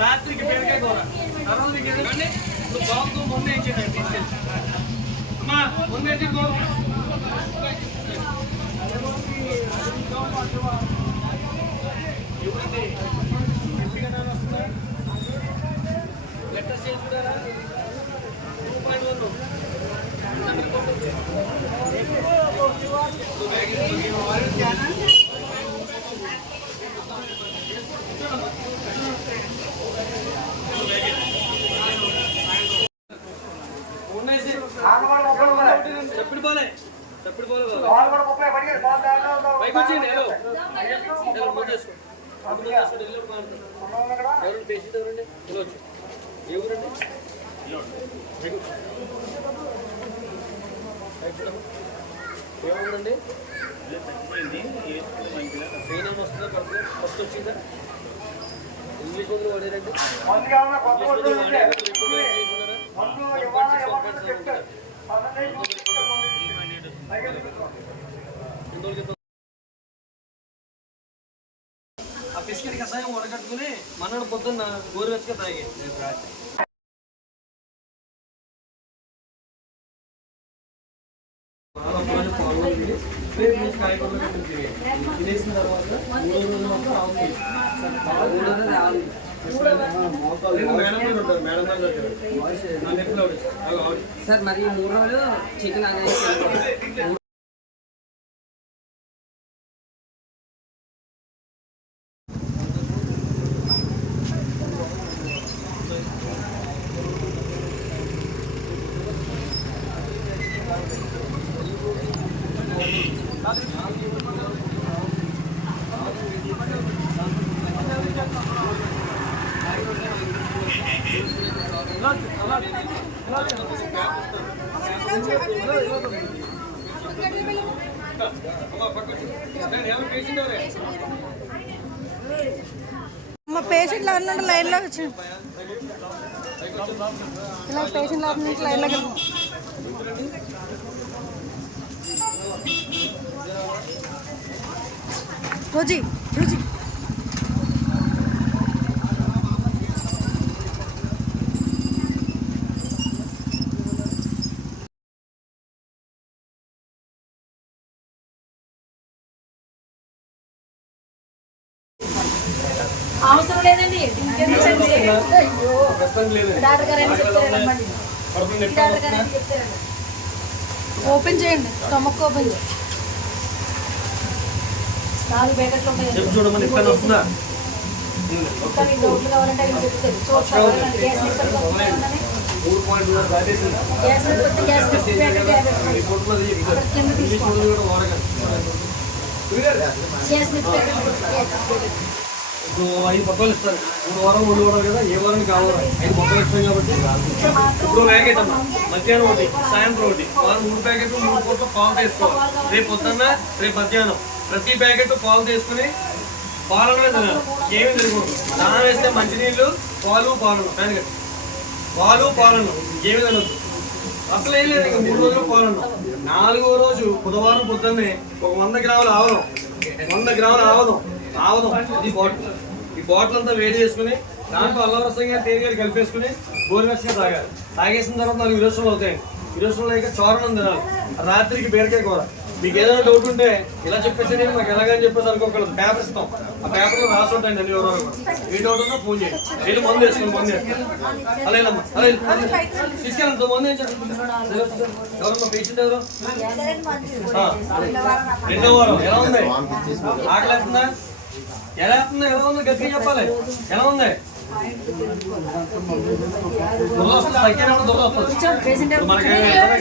రాత్రికి బీరకాయ కూర తర్వాత ఇప్పుడు బాబు ముందు ఏం చేయండి తీసుకెళ్ళి అమ్మా ముందు ఏంటి లెటర్ చేసుకుంటారా 2.1 చెప్పిడు పోలే పైకి వచ్చేయండి హలో ఎవరు పేషెంట్ ఎవరండి హలో వచ్చి ఎవరండి ఏముందండి పెయిన్ ఏమి వస్తుందా పడుతుంది ఫస్ట్ వచ్చిందా ఇంగ్లీష్ మందులు వాడారండి ఆ బిస్కెట్ కషాయం వడకట్టుకుని మన్నాడు పొద్దున్న గోరువెచ్చగా తాగి కాయగూరలు తినేసిన తర్వాత 3 రోజులు మాత్రం ఆవు సార్ మరి 3 రోజులు చికెన్ అనేది పేషెంట్లు అన్నట్టు లైన్లోకి వచ్చి ఇలా పేషెంట్లు అన్నట్టు లైన్లోకి రోజీ రోజీ అవసరం లేదండి ఓపెన్ చేయండి స్టమక్ ఓపెన్ చేయండి 4 ప్యాకెట్లు ఉంటాయి చూడమని ఇక్కడ వస్తుందా డౌట్లు కావాలంటే అవి చెప్తారు చూడండి గ్యాస్ ఇప్పుడు 5 మొక్కలు ఇస్తారు 3 వారం 3 వారాలు కదా ఏ వారం కావాలి 5 మొక్కలు ఇస్తాం కాబట్టి ఇప్పుడు ప్యాకెట్ అమ్మా మధ్యాహ్నం ఒకటి సాయంత్రం ఒకటి వారం 3 ప్యాకెట్లు 3 పూట పాలు తీసుకోవాలి రేపు పొద్దున్న రేపు మధ్యాహ్నం ప్రతి ప్యాకెట్ పాలు తీసుకుని పాలనే తినాలి ఏమి తినకూడదు దానం వేస్తే మంచినీళ్ళు పాలు ప్యాకెట్ పాలు పాలను ఏమి తినద్దు అసలు ఏం లేదు ఇక 3 రోజులు పాలన్నాం 4వ రోజు బుధవారం పొద్దున్నే ఒక 100 గ్రాముల ఆవదం 100 గ్రాముల ఆవదం ఇది బాటిల్ ఈ బాటిల్ అంతా వేడి చేసుకుని దాంట్లో అల్లం రసంగా తేనె కలిపేసుకుని గోరువెచ్చగా తాగాలి తాగేసిన తర్వాత 4 విరోచనలు అవుతాయండి విరోచనలు అయ్యాక చోరణం తినాలి రాత్రికి బీరకాయ కూర మీకు ఏదైనా డౌట్ ఉంటే ఇలా చెప్పేసి నేను నాకు ఎలాగని చెప్పేసి అనుకోకూడదు పేపర్ ఇస్తాం ఆ పేపర్లో రాసి ఉంటాయండి అన్ని వివరాలు ఏ డౌట్ ఉన్నా ఫోన్ చేయండి వెళ్ళి మందు వేసుకోండి అలాగేనమ్మా అలా తీసుకెళ్ళండి మందు ఏం ఎవరమ్మా పేషెంట్ ఎవరు 2వ వారం ఎలా ఉంది ఆకలి వేస్తుందా ఎలా ఉంది గట్టిగా చెప్పాలి ఎలా ఉంది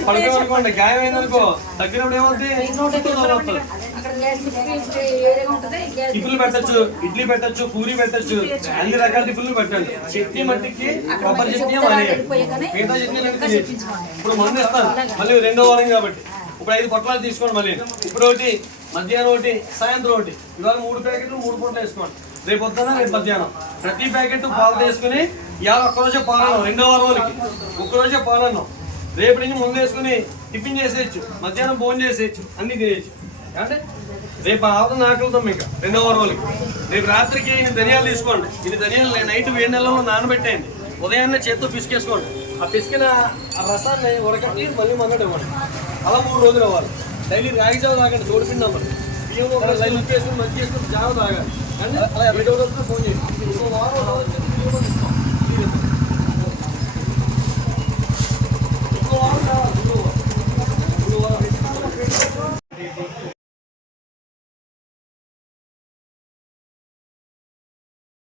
పడుకోనుకోండి గాయం అయిందనుకో తగ్గినప్పుడు ఏమవుతుంది టిఫిన్లు పెట్టచ్చు ఇడ్లీ పెట్టచ్చు పూరి పెట్టచ్చు అన్ని రకాల టిఫిన్లు పెట్టండి చట్నీ మట్టికి కొబ్బరి చట్నీ మిగతా చట్నీ ఇప్పుడు మంది ఇస్తాను మళ్ళీ 2వ వారం కాబట్టి ఇప్పుడు 5 పొట్లాలు తీసుకోండి మళ్ళీ ఇప్పుడు ఒకటి మధ్యాహ్నం ఒకటి సాయంత్రం ఒకటి ఇవాళ 3 ప్యాకెట్లు 3 పూటలు వేసుకోండి రేపు పొద్దున్న రేపు మధ్యాహ్నం ప్రతి ప్యాకెట్ పాలు తీసుకుని ఇవాళ ఒక్కరోజే పాలన్నాం 2వ వారం వాళ్ళకి ఒక్కరోజే పాలన్నాం రేపు నుంచి ముందు వేసుకుని టిఫిన్ చేసేయచ్చు మధ్యాహ్నం భోజనం చేసేయచ్చు అన్ని తినేయచ్చు అంటే రేపు ఆవుత ఆకలితో మీకు 2వ రోజులకి. రేపు రాత్రికి ఇన్ని ధనియాలు తీసుకోండి. ఇన్ని ధనియాలు నైట్ వేడి నెలలో నానబెట్టేయండి. ఉదయాన్నే చేత్తో పిసికేసుకోండి. ఆ పిసికిన ఆ రసాన్ని ఉడకట్టి మళ్ళీ మంగడి ఇవ్వండి. అలా 3 రోజులు అవ్వాలి. డైలీ రాగి జావ తాగండి, తోడిపిండి అవ్వండి. బియ్యం ఒక లైన్ ఉప్పేసుకుని మంచి చేసుకుని జావ తాగాలి. అంటే అలా 2వ రోజున ఫోన్ చేయండి. ఇంకో వారం రోజులు బియ్యం ఇస్తాం.